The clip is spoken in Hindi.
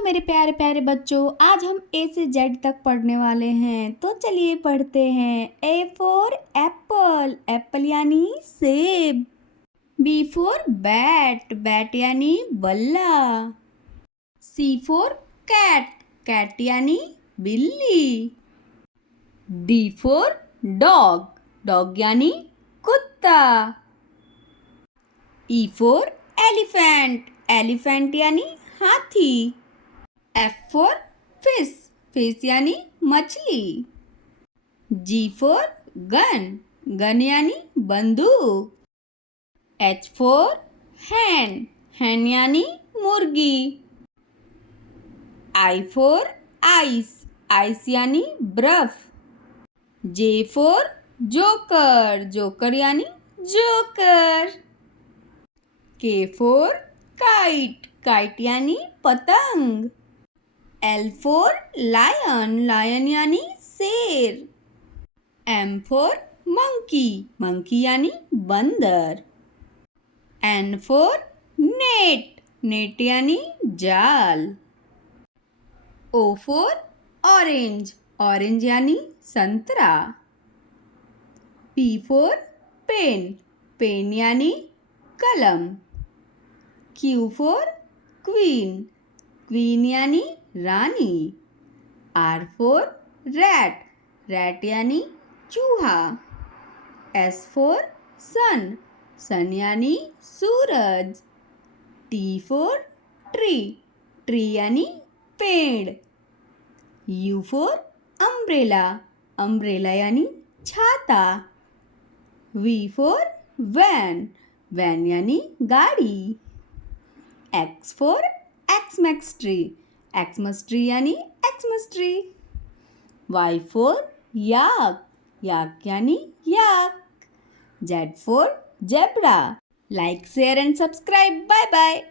हेलो मेरे प्यारे प्यारे बच्चों, आज हम ए से जेड तक पढ़ने वाले हैं। तो चलिए पढ़ते हैं। ए फॉर एप्पल, एप्पल यानी सेब। बी फॉर बैट, बैट यानी बल्ला। सी फॉर कैट, कैट यानी बिल्ली। डी फॉर डॉग, डॉग यानी कुत्ता। ई फॉर एलिफेंट, एलिफेंट यानी हाथी। एफ फॉर फिश, फिश यानी मछली। जी फॉर गन, गन यानी बंदूक। एच फॉर हैन, हैन यानी मुर्गी। आई फॉर आइस, आइस यानी बर्फ। जे फॉर जोकर, जोकर यानी जोकर। के फॉर काइट, काइट यानी पतंग। एल फॉर लायन, लायन यानी शेर। एम फॉर मंकी, मंकी यानी बंदर। एन फॉर नेट, नेट यानी जाल। ओ फॉर ऑरेंज, ऑरेंज यानी संतरा। पी फॉर पेन, पेन यानी कलम। क्यू फॉर क्वीन, क्वीन यानी रानी। आर फॉर रैट, रैट यानी चूहा। एस फॉर सन, सन यानी सूरज। टी फॉर ट्री, ट्री यानी पेड़। यू फॉर अम्ब्रेला, अम्ब्रेला यानी छाता। वी फॉर वैन, वैन यानी गाड़ी। X for Xmas tree, Xmas tree यानी Xmas tree. Y for yak, yak यानी yak. Z for zebra. Like share and subscribe. Bye bye.